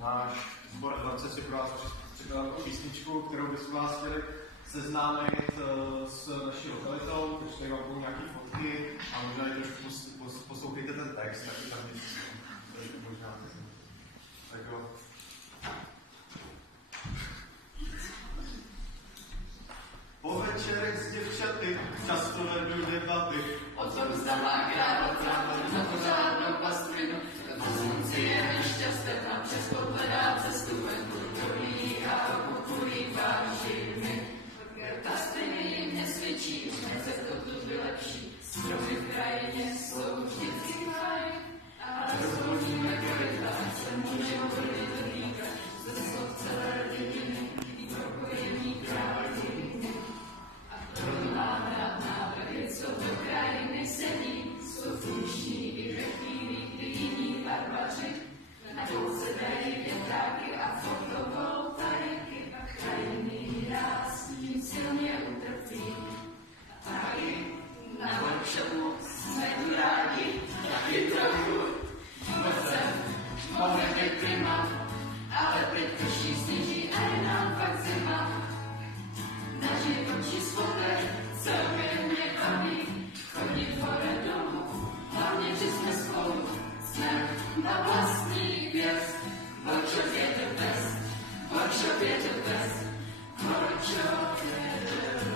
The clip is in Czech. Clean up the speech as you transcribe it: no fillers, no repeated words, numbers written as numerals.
náš sbor Dvorce si pro vás připravil takovou písničku, kterou bychom vás chtěli seznámit s naší lokalitou, takže tady vám budou nějaké fotky a možná i trošku poslouchejte ten text, taky tam něco možná. Tak jo. Po večerech s děvčaty často vedu debaty. O tom zda má kráva právo na pořádnou pastvinu. To slunci je nešťastná, přesto hledá cestu venku. Probíhá kupují vážiny. Pastviny jim nesvědčí, že to tu vylepší. Stromy v krajině jsou vždycky fajn. A rozvolníme koryta, se může volit líkat. Ze slov celé rodiny, propojení králiny. Mám rád návrhy, co do krajiny sedí, jsou funkční i ve chvíli, kdy jiní barbaři na pouze dají větráky a fotovoltaiky a krajiny ráz tím silně utrpí. A taky na workshopu jsme tu rádi, taky trochu mocem, mohli být prima, ale teď prší sněží a je nám fakt zima. Na životí svobodě celkem mě baví, chodit hore domů, hlavně že jsme spolu, jsme na vlastní pěst. Workshop je the best, workshop je the best, workshop je the best.